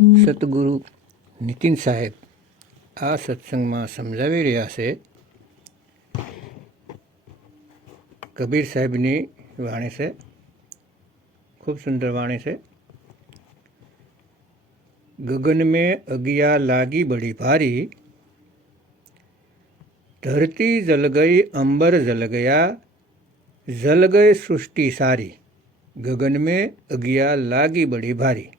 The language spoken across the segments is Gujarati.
સતગુરુ નીતિન સાહેબ આ સત્સંગમાં સમજાવી રહ્યા છે. કબીર સાહેબની વાણી છે. ખૂબ સુંદર વાણી છે. ગગન મેં અગિયા લાગી બડી ભારી. ધરતી જલ ગઈ, અંબર જલ ગયા. જલ ગઈ સૃષ્ટિ સારી. ગગન મેં અગિયા લાગી બડી ભારી.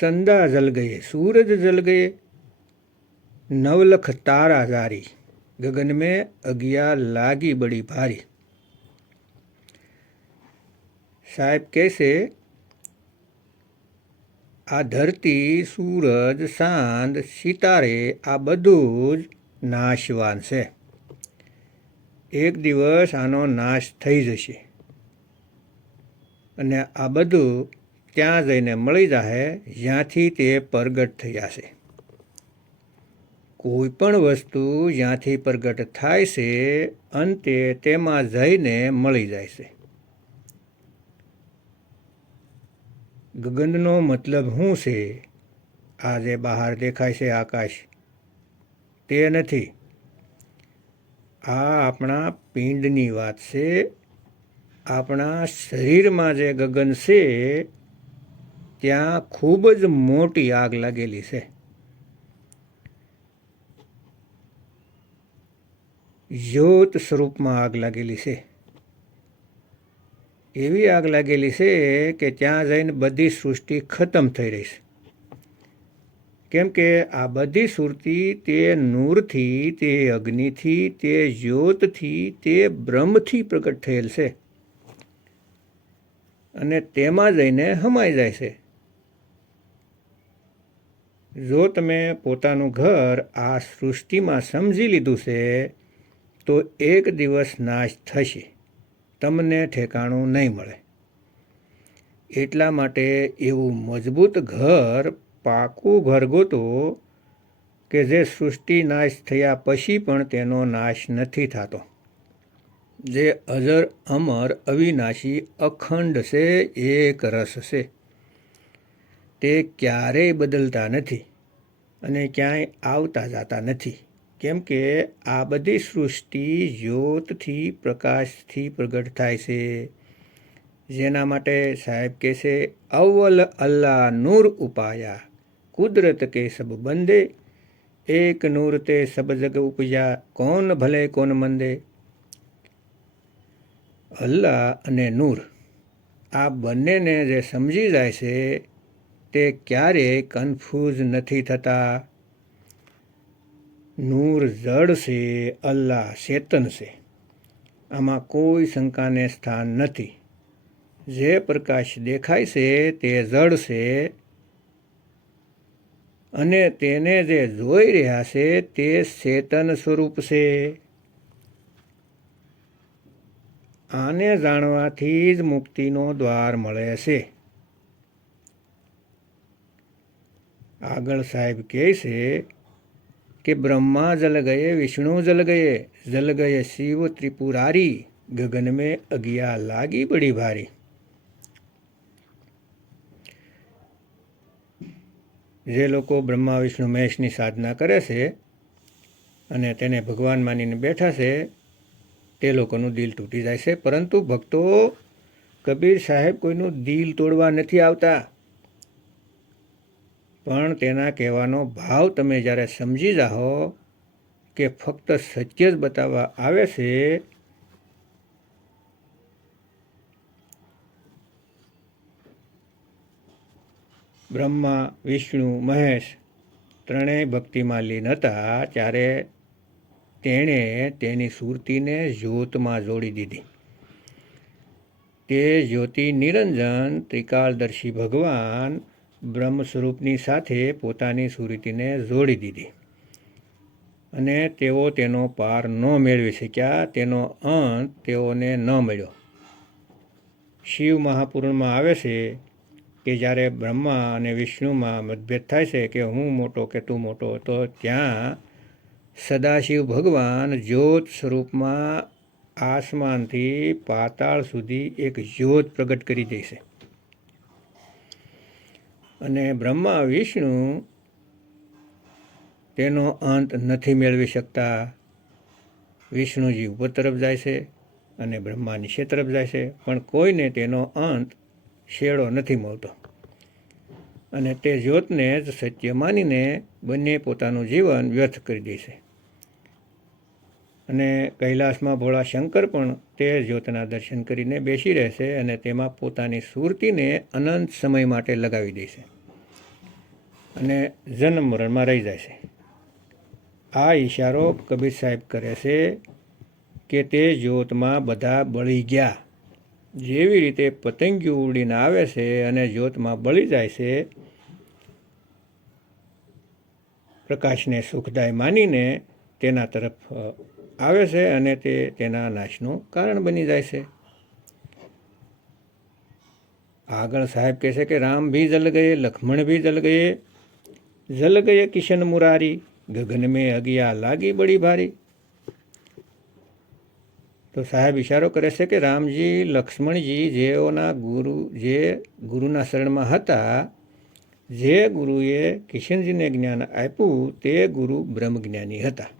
સંદા જલ ગયે, સૂરજ જલ ગયે, નવલખ તારા જારી ગગન મેં અગિયાર લાગી બડી ભારી. સાહેબ કહેશે, આ ધરતી સૂરજ સાંજ સિતારે આ બધું જ નાશવાન છે. એક દિવસ આનો નાશ થઈ જશે. અને આ બધું ત્યાં જઈને મળી જાહે, જ્યાંથી તે પ્રગટ થયા છે. કોઈ પણ વસ્તુ જ્યાંથી પ્રગટ થાય છે, અંતે તેમાં જઈને મળી જાય છે. ગગનનો મતલબ શું છે? આ જે બહાર દેખાય છે આકાશ. તે નથી. આ આપણા પિંડની વાત છે. આપણા શરીરમાં જે ગગન છે ત્યાં ખૂબ જ મોટી આગ લાગેલી છે. જ્યોત સ્વરૂપમાં આગ લાગેલી છે. એવી આગ લાગેલી છે કે ત્યાં જઈને બધી સૃષ્ટિ ખતમ થઈ રહી છે. કેમ કે આ બધી સુરતી તે નૂરથી, તે અગ્નિથી, તે જ્યોતથી, તે બ્રહ્મથી પ્રગટ થયેલ છે. અને તેમાં જઈને હમાઈ જાય છે. જો તમે પોતાનું ઘર આ સૃષ્ટિમાં સમજી લીધું છે, તો એક દિવસ નાશ થશે. તમને ઠેકાણું નહીં મળે. એટલા માટે એવું મજબૂત ઘર પાકું ઘર ગોતો કે જે સૃષ્ટિ નાશ થયા પછી પણ તેનો નાશ નથી થતો. જે અજર અમર અવિનાશી અખંડ છે, એક રસ છે. તે ક્યારેય બદલતા નથી અને ક્યાંય આવતા જાતા નથી. કેમ કે આ બધી સૃષ્ટિ જ્યોતથી પ્રકાશથી પ્રગટ થાય છે. જેના માટે સાહેબ કહે છે, અવ્વલ અલ્લાહ નૂર ઉપાયા, કુદરત કે સબ બંદે, એક નૂર તે સબ જગ ઉપજ્યા કોણ ભલે કોણ મંદે. અલ્લાહ અને નૂર આ બંનેને જે સમજી જાય છે તે ક્યારેય કન્ફ્યુઝ નથી થતા? નૂર જડ છે, અલ્લાહ ચેતન છે. આમાં કોઈ શંકાને સ્થાન નથી. જે પ્રકાશ દેખાય છે, તે જડ છે. અને તેને જે જોઈ રહ્યા છે, તે ચેતન સ્વરૂપ છે. આને જાણવાથી જ મુક્તિનો દ્વાર મળે છે. આગળ સાહેબ કહે છે કે બ્રહ્મા જલ ગયે વિષ્ણુ જલ ગયે જલ ગયે શિવ ત્રિપુરારી, ગગન મેં અગિયા લાગી બડી ભારી. જે લોકો બ્રહ્મા, વિષ્ણુ, મહેશની સાધના કરે છે અને તેને ભગવાન માનીને બેઠા છે, તે લોકોનું દિલ તૂટી જાય છે. પરંતુ ભક્તો કબીર સાહેબ કોઈનું દિલ તોડવા નથી આવતા. પણ તેના કહેવાનો ભાવ તમે જ્યારે સમજી જાઓ કે ફક્ત સત્ય જ બતાવવા આવે છે, બ્રહ્મા, વિષ્ણુ, મહેશ ત્રણેય ભક્તિમાં લીન હતા ત્યારે તેણે તેની સુરતીને જ્યોતમાં જોડી દીધી. તે જ્યોતિ નિરંજન ત્રિકાળદર્શી ભગવાન બ્રહ્મ સ્વરૂપની સાથે પોતાની સુરતીને જોડી દીધી. અને તેઓ તેનો પાર ન મેળવી શક્યા, તેનો અંત તેઓને ન મળ્યો. શિવ મહાપુરાણમાં આવે છે કે જ્યારે બ્રહ્મા અને વિષ્ણુમાં મતભેદ થાય છે કે હું મોટો કે તું મોટો, તો ત્યાં સદાશિવ ભગવાન જ્યોત સ્વરૂપમાં આસમાનથી પાતાળ સુધી એક જ્યોત પ્રગટ કરી દે છે. અને બ્રહ્મા વિષ્ણુ તેનો અંત નથી મેળવી શકતા. વિષ્ણુજી ઉપર તરફ જાય છે અને બ્રહ્મા નીચે તરફ જાય છે, પણ કોઈને તેનો અંત શેડો નથી મળતો. અને તે જ્યોતને જ સત્ય માનીને બંને પોતાનું જીવન વ્યર્થ કરી દે છે. અને કૈલાસમાં ભોળા શંકર પણ તે જ્યોતના દર્શન કરીને બેસી રહેશે અને તેમાં પોતાની સુરતીને અનંત સમય માટે લગાવી દેશે અને જન્મ મરણમાં રહી જાય છે આ ઈશારો કબીર સાહેબ કરે છે કે તે જ્યોતમાં બધા બળી ગયા. જેવી રીતે પતંગિયું ઉડીને આવે છે અને જ્યોતમાં બળી જાય છે, પ્રકાશને સુખદાય માનીને તેના તરફ આવે છે અને તે તેના નાશનું કારણ બની જાય છે. આગળ સાહેબ કહે છે કે રામ ભી જલ ગયે, લક્ષ્મણ ભી જલ ગયે. જલ ગયે કિશન મુરારી, ગગન મેં અગિયા લાગી બડી ભારી. તો સાહેબ ઇશારો કરે છે કે રામજી, લક્ષ્મણજી જેઓના ગુરુ, જે ગુરુના શરણમાં હતા, જે ગુરુએ કિશનજીને જ્ઞાન આપ્યું, તે ગુરુ બ્રહ્મજ્ઞાની હતા.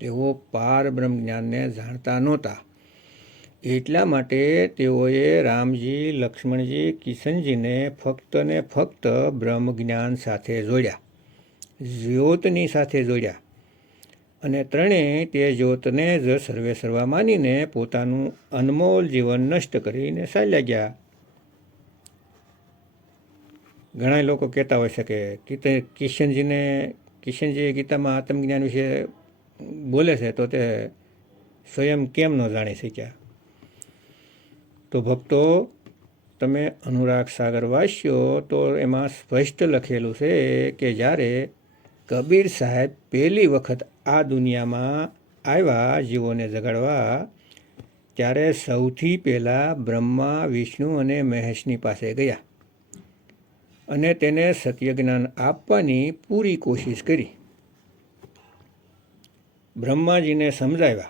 તેઓ પાર બ્રહ્મ જ્ઞાનને જાણતા નહોતા. એટલા માટે તેઓએ રામજી, લક્ષ્મણજી, કિશનજીને ફક્ત ને ફક્ત બ્રહ્મ જ્ઞાન સાથે જોડ્યા, જ્યોતની સાથે જોડ્યા અને ત્રણેય તે જ્યોતને જ સર્વે સર્વા માનીને પોતાનું અનમોલ જીવન નષ્ટ કરીને ચાલ્યા ગયા. ઘણા લોકો કહેતા હોય શકે કે કિશનજીને, કિશનજીએ ગીતામાં આત્મજ્ઞાન વિશે બોલે છે તો તે સ્વયં કેમ ન જાણી શક્યા? તો ભક્તો, તમે અનુરાગ સાગર વાંચ્યો તો એમાં સ્પષ્ટ લખેલું છે કે જ્યારે કબીર સાહેબ પહેલી વખત આ દુનિયામાં આવ્યા જીવોને જગાડવા ત્યારે સૌથી પહેલાં બ્રહ્મા, વિષ્ણુ અને મહેશની પાસે ગયા અને તેને સત્ય જ્ઞાન આપવાની પૂરી કોશિશ કરી. બ્રહ્માજીને સમજાવ્યા.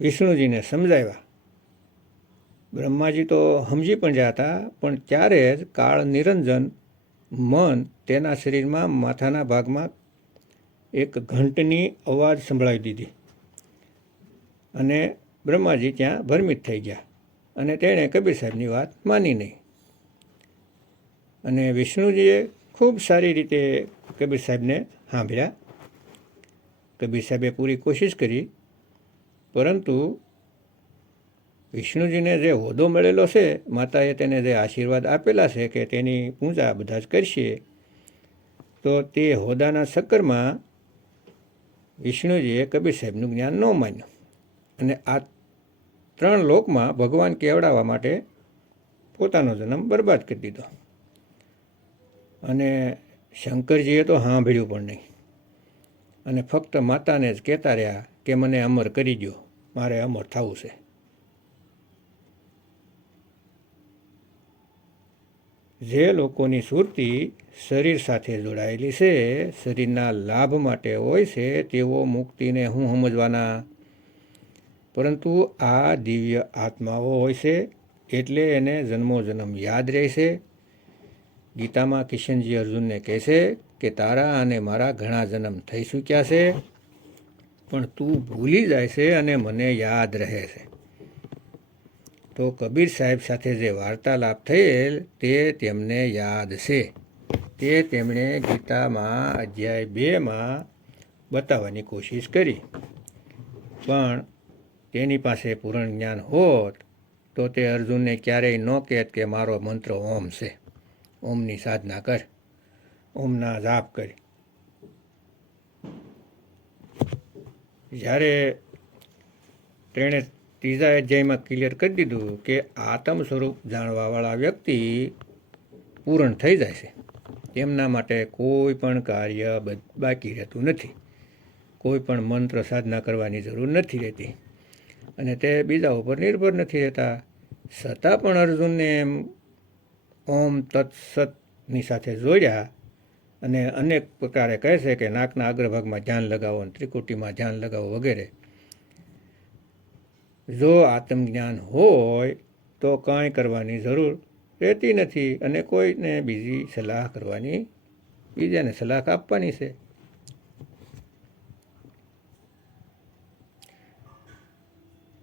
વિષ્ણુજીને સમજાવ્યા. બ્રહ્માજી તો સમજી પણ જતા પણ ત્યારે જ કાળ નિરંજન મન તેના શરીરમાં માથાના ભાગમાં એક ઘંટની અવાજ સંભળાવી દીધી. અને બ્રહ્માજી ત્યાં ભરમિત થઈ ગયા અને તેણે કબીર સાહેબની વાત માની નહીં. અને વિષ્ણુજીએ ખૂબ સારી રીતે કબીર સાહેબને સાંભળ્યા. કબીર સાહેબે પૂરી કોશિશ કરી. પરંતુ વિષ્ણુજીને જે હોદ્દો મળેલો છે, માતાએ તેને જે આશીર્વાદ આપેલા છે કે તેની પૂજા બધા જ કરશે, તો તે હોદ્દાના ચક્કરમાં વિષ્ણુજીએ કબીર સાહેબનું જ્ઞાન ન માન્યું. અને આ ત્રણ લોકમાં ભગવાન કેવડાવવા માટે પોતાનો જન્મ બરબાદ કરી દીધો. અને શંકરજીએ તો સાંભળ્યું પણ નહીં. અને ફક્ત માતાને જ કહેતા રહ્યા કે મને અમર કરી દો મારે અમર થવું છે. જે લોકોની સુરતી શરીર સાથે જોડાયેલી છે, શરીરના લાભ માટે હોય છે, તેઓ મુક્તિને હું સમજવાના. પરંતુ આ દિવ્ય આત્માઓ હોય છે, એટલે એને જન્મો જન્મ યાદ રહેશે. ગીતામાં કિશનજી અર્જુનને કહે છે કે તારા અને મારા ઘણા જન્મ થઈ ચૂક્યા છે, પણ તું ભૂલી જાય છે અને મને યાદ રહે છે. તો કબીર સાહેબ સાથે જે વાર્તાલાપ થયેલ તે તેમને યાદ છે. તે તેમણે ગીતામાં અધ્યાય બેમાં બતાવવાની કોશિશ કરી. પણ તેની પાસે પૂરણ જ્ઞાન હોત, તો તે અર્જુનને ક્યારેય ન કહેત કે મારો મંત્ર ઓમ છે. ઓમની સાધના કર. ઓમના જાપ કરી. જ્યારે તેણે ત્રીજા અધ્યાયમાં ક્લિયર કરી દીધું કે આત્મ સ્વરૂપ જાણવાવાળા વ્યક્તિ પૂરણ થઈ જાય છે, તેમના માટે કોઈ પણ કાર્ય બાકી રહેતું નથી. કોઈ પણ મંત્ર સાધના કરવાની જરૂર નથી રહેતી અને તે બીજા ઉપર નિર્ભર નથી રહેતા. છતાં પણ અર્જુનને એમ ઓમ તત્સતની સાથે જોડ્યા અને અનેક પ્રકારે કહે છે કે નાકના અગ્રભાગમાં ધ્યાન લગાવો અને ત્રિકુટીમાં ધ્યાન લગાવો વગેરે. જો આત્મજ્ઞાન હોય તો કાંઈ કરવાની જરૂર રહેતી નથી અને કોઈને બીજી સલાહ કરવાની, બીજાને સલાહ આપવાની છે.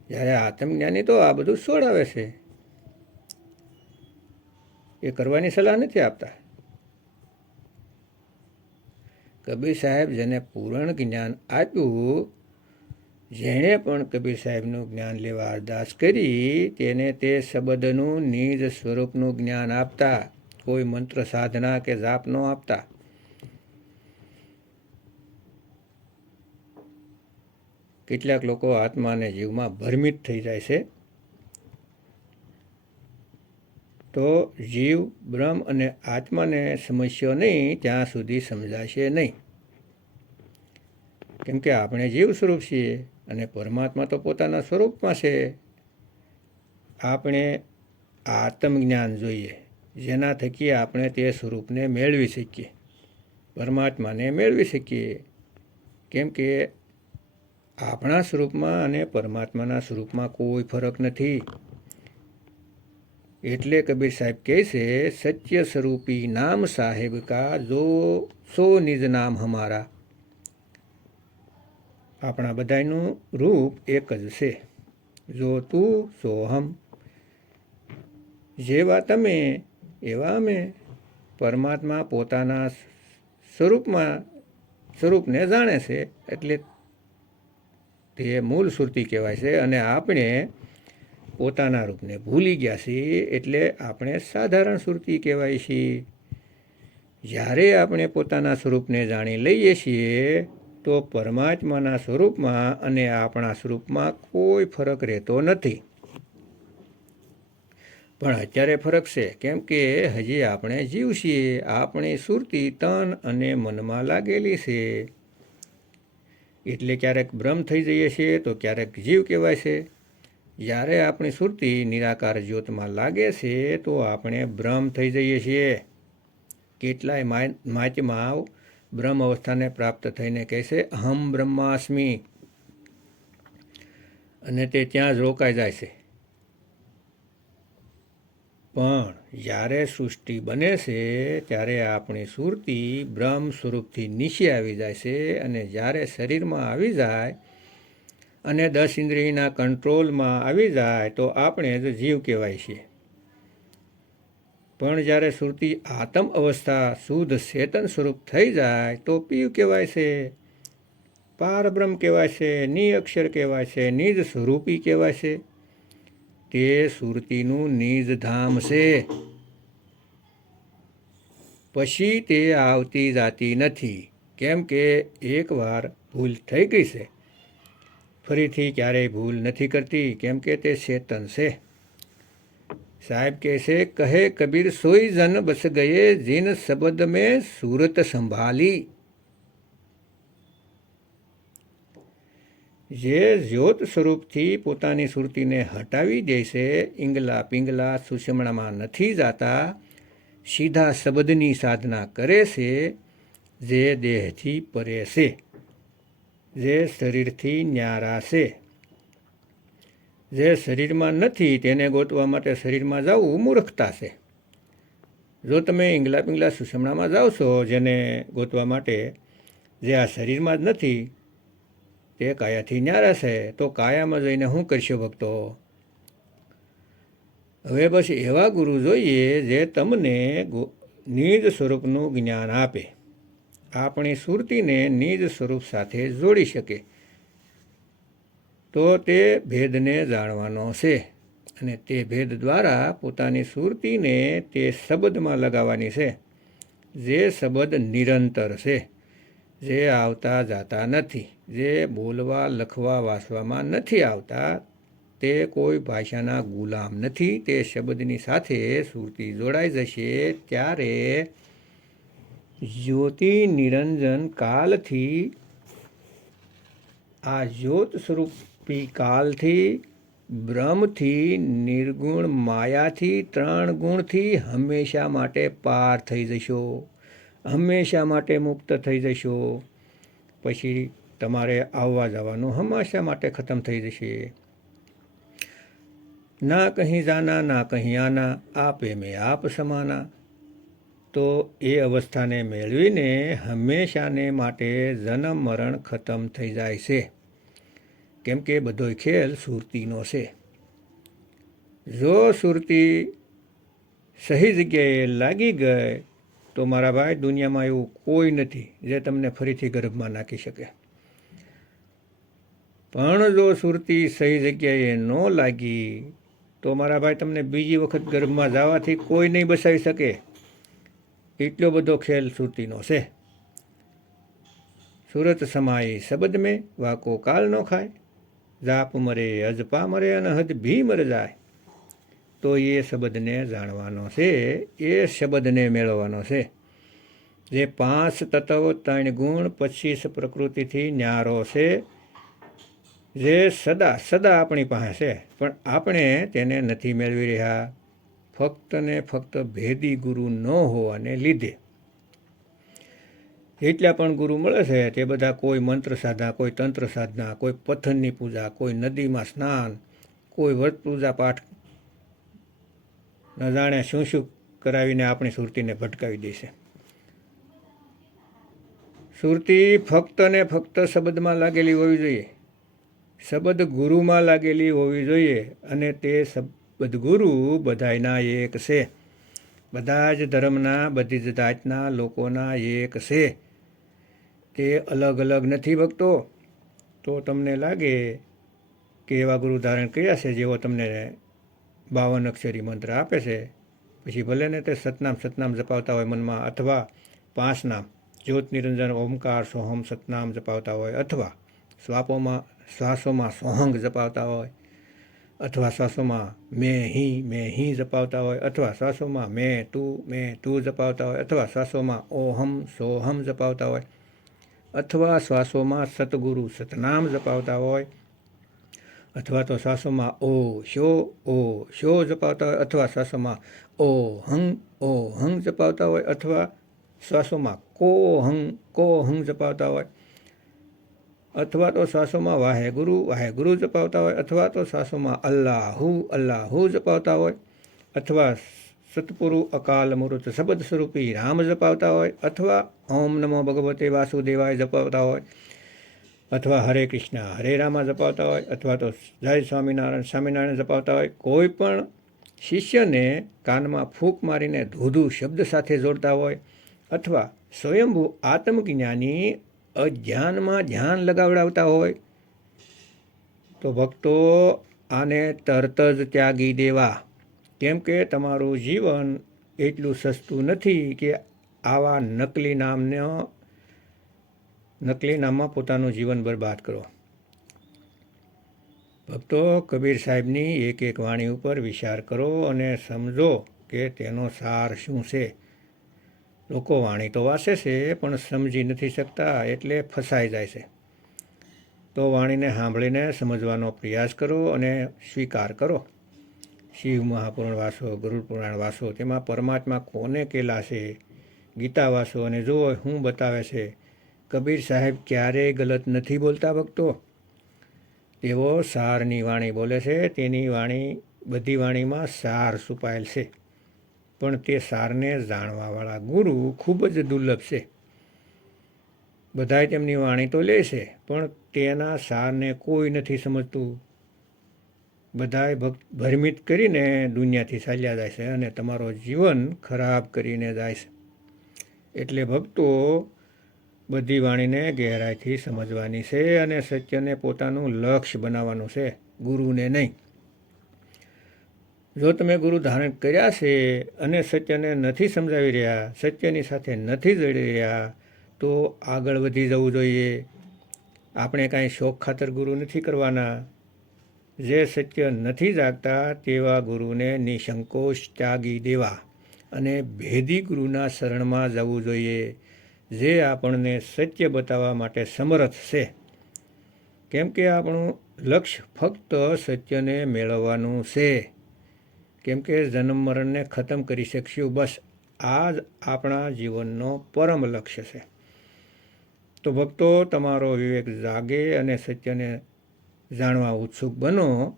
જ્યારે આત્મજ્ઞાની તો આ બધું છોડાવે છે. એ કરવાની સલાહ નથી આપતા. કબીર સાહેબ જેને પૂરણ જ્ઞાન આપ્યું, જેણે પણ કબીર સાહેબનું જ્ઞાન લેવા અરદાસ કરી, તેને તે શબ્દનું નિજ સ્વરૂપનું જ્ઞાન આપતા, કોઈ મંત્ર સાધના કે જાપ ન આપતા. કેટલાક લોકો આત્માને જીવમાં ભ્રમિત થઈ જાય છે. તો જીવ, બ્રહ્મ અને આત્માને સમસ્યો નહીં, ત્યાં સુધી સમજાશે નહીં. કેમ કે આપણે જીવ સ્વરૂપ છીએ અને પરમાત્મા તો પોતાના સ્વરૂપમાં છે. આપણે આત્મજ્ઞાન જોઈએ. જેના થકી આપણે તે સ્વરૂપને મેળવી શકીએ. પરમાત્માને મેળવી શકીએ. કેમ કે આપણા સ્વરૂપમાં અને પરમાત્માના સ્વરૂપમાં કોઈ ફરક નથી. એટલે કબીર સાહેબ કહે છે, સત્ય સ્વરૂપી નામ સાહેબ કા જો સો નિજ નામ હમારા. આપણા બધાનું રૂપ એક જ છે. જો તું સોહમ જેવા તમે, એવા અમે. પરમાત્મા પોતાના સ્વરૂપમાં, સ્વરૂપને જાણે છે, એટલે તે મૂળ શ્રુતિ કહેવાય છે અને આપણે પોતાના રૂપને ભૂલી ગયા છીએ એટલે આપણે સાધારણ સુરતી કહેવાય છીએ જ્યારે આપણે પોતાના સ્વરૂપને જાણી લઈએ છીએ, તો પરમાત્માના સ્વરૂપમાં અને આપણા સ્વરૂપમાં કોઈ ફરક રહેતો નથી. પણ અત્યારે ફરક છે, કેમ કે હજી આપણે જીવ છીએ, આપણી સુરતી તન અને મનમાં લાગેલી છે. એટલે ક્યારેક ભ્રમ થઈ જઈએ છીએ, તો ક્યારેક જીવ કહેવાય છે. જ્યારે આપણી સુરતી નિરાકાર જ્યોતમાં લાગે છે, તો આપણે ભ્રમ થઈ જઈએ છીએ. કેટલાય માચમાં બ્રહ્મ અવસ્થાને પ્રાપ્ત થઈને કહે છે, અહમ બ્રહ્માસ્મિ. અને તે ત્યાં જ રોકાઈ જાય છે. પણ જ્યારે સૃષ્ટિ બને છે, ત્યારે આપણી સુરતી બ્રહ્મ સ્વરૂપથી નીચે આવી જાય છે અને જ્યારે શરીરમાં આવી જાય અને દસ ઇન્દ્રિયના કંટ્રોલમાં આવી જાય તો આપણે જ જીવ કહેવાય છીએ. પણ જ્યારે સુરતી આત્મ અવસ્થા શુદ્ધ ચેતન સ્વરૂપ થઈ જાય તો પીવ કહેવાય છે, પારબ્રહ્મ કહેવાય છે નિ અક્ષર કહેવાય છે, નિજ સ્વરૂપી કહેવાય છે. તે સુરતીનું નિજ ધામ છે. પછી તે આવતી જાતી નથી. કેમ કે એકવાર ભૂલ થઈ ગઈ છે. ફરીથી ક્યારેય ભૂલ નથી કરતી કેમ કે તે ચેતન છે સાહેબ કહે છે કહે કબીર સોઈ જન બસ ગયે જીન શબ્દ મેં સુરત સંભાલી જે જ્યોત સ્વરૂપથી પોતાની સુરતીને હટાવી દે છે ઈંગલા પિંગલા સુષમણામાં નથી જાતા સીધા શબ્દની સાધના કરે છે જે દેહથી પરે છે જે શરીરથી ન્યારા છે. જે શરીરમાં નથી તેને ગોતવા માટે શરીરમાં જવું મૂર્ખતા છે. જો તમે ઇંગલા પિંગલા સુષમણામાં જાઓ છો જેને ગોતવા માટે જે આ શરીરમાં જ નથી, તે કાયાથી ન્યારા છે, તો કાયામાં જઈને શું કરશો ભક્તો? હવે બસ એવા ગુરુ જોઈએ જે તમને નિજ સ્વરૂપનું જ્ઞાન આપે. આપણી સુરતીને નિજ સ્વરૂપ સાથે જોડી શકે. તો તે ભેદને જાણવાનો છે અને તે ભેદ દ્વારા પોતાની સુરતીને તે શબ્દમાં લગાવવાની છે. જે શબ્દ નિરંતર છે, જે આવતા જાતા નથી, જે બોલવા, લખવા, વાંચવામાં નથી આવતા, તે કોઈ ભાષાના ગુલામ નથી, તે શબ્દની સાથે સુરતી જોડાઈ જશે ત્યારે જ્યોતિ નિરંજન કાલથી, આ જ્યોત સ્વરૂપી કાલથી, બ્રહ્મથી, નિર્ગુણ માયાથી, ત્રણ ગુણથી હંમેશા માટે પાર થઈ જશો. હંમેશા માટે મુક્ત થઈ જશો. પછી તમારે આવવા જવાનું હંમેશા માટે ખતમ થઈ જશે. ના કહી જાના, ના કહી આના, આપે મેં આપ સમાના. તો એ અવસ્થાને મેળવીને હંમેશાને માટે જન્મ મરણ ખતમ થઈ જાય છે. કેમ કે બધોય ખેલ સુરતીનો છે. જો સુરતી સહી જગ્યાએ લાગી ગઈ, તો મારા ભાઈ દુનિયામાં એવું કોઈ નથી જે તમને ફરીથી ગર્ભમાં નાખી શકે. પણ જો સુરતી સહી જગ્યાએ ન લાગી, તો મારા ભાઈ તમને બીજી વખત ગર્ભમાં જવાથી કોઈ નહીં બસાવી શકે. એટલો બધો ખેલ સુરતીનો છે. સુરત સમાય શબ્દ મેં વાકો કાલ નો ખાય. જાપ મરે, અજપા મરે અને હદ ભી મર જાય. તો એ શબ્દને જાણવાનો છે, એ શબ્દને મેળવવાનો છે. જે પાંચ તત્વ ત્રણ ગુણ પચીસ પ્રકૃતિથી ન્યારો છે, જે સદા સદા આપણી પાસે છે. પણ આપણે તેને નથી મેળવી રહ્યા. ફક્ત ને ફક્ત ભેદી ગુરુ ન હોવાને લીધે. જેટલા પણ ગુરુ મળે છે તે બધા કોઈ મંત્ર સાધના, કોઈ તંત્ર સાધના, કોઈ પથ્થરની પૂજા, કોઈ નદીમાં સ્નાન, કોઈ વ્રત પૂજા પાઠ ન જાણે શું શું કરાવીને આપણી સુરતીને ભટકાવી દેશે સુરતી ફક્ત ને ફક્ત શબ્દમાં લાગેલી હોવી જોઈએ. શબ્દ ગુરુમાં લાગેલી હોવી જોઈએ અને તે શબ્દ ગુરુ બધાયના એક છે. બધા જ ધર્મના, બધી જ જાતના લોકોના એક છે. તે અલગ અલગ નથી ભક્તો. તો તમને લાગે કે એવા ગુરુ ધારણ કર્યા છે જેવો તમને બાવન અક્ષરી મંત્ર આપે છે? પછી ભલે ને તે સતનામ સતનામ જપાવતા હોય મનમાં અથવા પાંચ નામ જ્યોત નિરંજન, ઓમકાર, સોહમ સતનામ જપાવતા હોય અથવા શ્વાપોમાં, શ્વાસોમાં સોહંગ જપાવતા હોય. અથવા શ્વાસોમાં મેં હી મેં હી જપાવતા હોય, અથવા શ્વાસોમાં મેં તું મેં તું જપાવતા હોય, અથવા શ્વાસોમાં ઓહમ, સોહમ જપાવતા હોય, અથવા શ્વાસોમાં સતગુરુ સતનામ જપાવતા હોય, અથવા તો શ્વાસોમાં ઓ, શો ઓ, શો જપાવતા હોય, અથવા શ્વાસોમાં ઓ હંગ ઓ હંગ જપાવતા હોય, અથવા શ્વાસોમાં કો હંગ કો હંગ જપાવતા હોય અથવા તો શ્વાસોમાં વાહે ગુરુ વાહે ગુરુ જપાવતા હોય, અથવા તો શ્વાસોમાં અલ્લાહુ અલ્લાહુ જપાવતા હોય, અથવા સતપુરુ અકાલ મૂર્ત શબ્દ સ્વરૂપી રામ જપાવતા હોય, અથવા ઓમ નમો ભગવતે વાસુદેવાય જપાવતા હોય, અથવા હરે કૃષ્ણ, હરે રામા જપાવતા હોય, અથવા તો જય સ્વામિનારાયણ સ્વામિનારાયણ જપાવતા હોય, કોઈ પણ શિષ્યને કાનમાં ફૂંક મારીને ધૂધુ શબ્દ સાથે જોડતા હોય, અથવા સ્વયંભૂ આત્મજ્ઞાની અધ્યાનમાં ધ્યાન લગાવડાવતા હોય, તો ભક્તો આને તરત જ ત્યાગી દેવા. કેમ કે તમારું જીવન એટલું સસ્તું નથી કે આવા નકલી નામનો, નકલી નામમાં પોતાનું જીવન બરબાદ કરો. ભક્તો કબીર સાહેબની એક એક વાણી ઉપર વિચાર કરો અને સમજો કે તેનો સાર શું છે. લોકો વાણી તો વાંચે છે, પણ સમજી નથી શકતા એટલે ફસાઈ જાય છે. તો વાણીને સાંભળીને સમજવાનો પ્રયાસ કરો અને સ્વીકાર કરો. શિવ મહાપુરાણ વાસો, ગરુડ વાસો, તેમાં પરમાત્મા કોને કેલા છે, ગીતા વાસો અને જુઓ હું બતાવે છે, કબીર સાહેબ ક્યારેય ગલત નથી બોલતા ભક્તો? તેઓ સારની વાણી બોલે છે, તેની વાણી બધી વાણીમાં સાર છુપાયેલ છે. પણ તે સારને જાણવાવાળા ગુરુ ખૂબ જ દુર્લભ છે. બધાય તેમની વાણી તો લે છે, પણ તેના સારને કોઈ નથી સમજતું. બધાય ભક્ત ભરમિત કરીને દુનિયાથી ચાલ્યા જાય છે અને તમારો જીવન ખરાબ કરીને જાય છે. એટલે ભક્તો બધી વાણીને ગહેરાઈથી સમજવાની છે અને સત્યને પોતાનું લક્ષ્ય બનાવવાનું છે, ગુરુને નહીં. જો તમે ગુરુ ધારણ કર્યા છે અને સત્યને નથી સમજાવી રહ્યા, સત્યની સાથે નથી જડી રહ્યા, તો આગળ વધી જવું જોઈએ. આપણે કાંઈ શોખ ખાતર ગુરુ નથી કરવાના. જે સત્ય નથી જાગતા તેવા ગુરુને નિસંકોચ ત્યાગી દેવા અને ભેદી ગુરુના શરણમાં જવું જોઈએ, જે આપણને સત્ય બતાવવા માટે સમર્થ છે. કેમ કે આપણું લક્ષ્ય ફક્ત સત્યને મેળવવાનું છે. કેમ કે જન્મ મરણને ખતમ કરી શકશું. બસ આ જ આપણા જીવનનો પરમ લક્ષ્ય છે. તો ભક્તો, તમારો વિવેક જાગે અને સત્યને જાણવા ઉત્સુક બનો.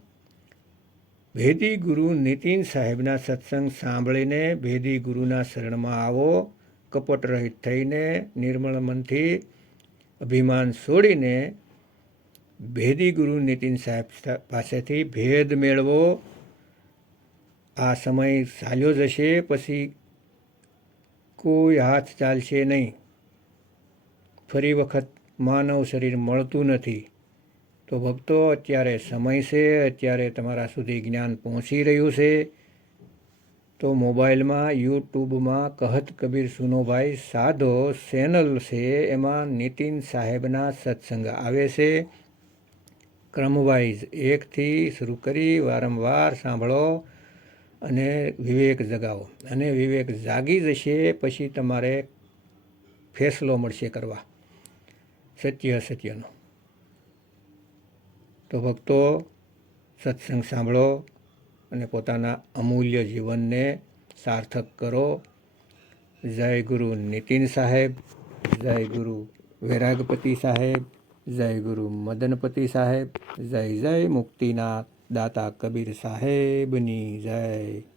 ભેદી ગુરુ નીતિન સાહેબના સત્સંગ સાંભળીને ભેદી ગુરુના શરણમાં આવો. કપટ રહિત થઈને નિર્મળ મનથી અભિમાન છોડીને ભેદી ગુરુ નીતિન સાહેબ પાસેથી ભેદ મેળવો. આ સમય ચાલ્યો જશે પછી કોઈ હાથ ચાલશે નહીં. ફરી વખત માનવ શરીર મળતું નથી. તો ભક્તો, અત્યારે સમય છે, અત્યારે તમારા સુધી જ્ઞાન પહોંચી રહ્યું છે. તો મોબાઈલમાં, યુટ્યુબમાં કહત કબીર સુનોભાઈ સાધો ચેનલ છે, એમાં નીતિન સાહેબના સત્સંગ આવે છે. ક્રમવાઇઝ એકથી શરૂ કરી વારંવાર સાંભળો. અને વિવેક જગાવો. અને વિવેક જાગી જશે પછી તમારે ફેસલો મળશે કરવા. સત્ય અસત્યનો. તો ભક્તો, સત્સંગ સાંભળો અને પોતાના અમૂલ્ય જીવનને સાર્થક કરો. જય ગુરુ નીતિન સાહેબ, જય ગુરુ વૈરાગપતિ સાહેબ, જય ગુરુ મદનપતિ સાહેબ, જય જય મુક્તિનાથ. દાતા કબીર સાહેબની જય.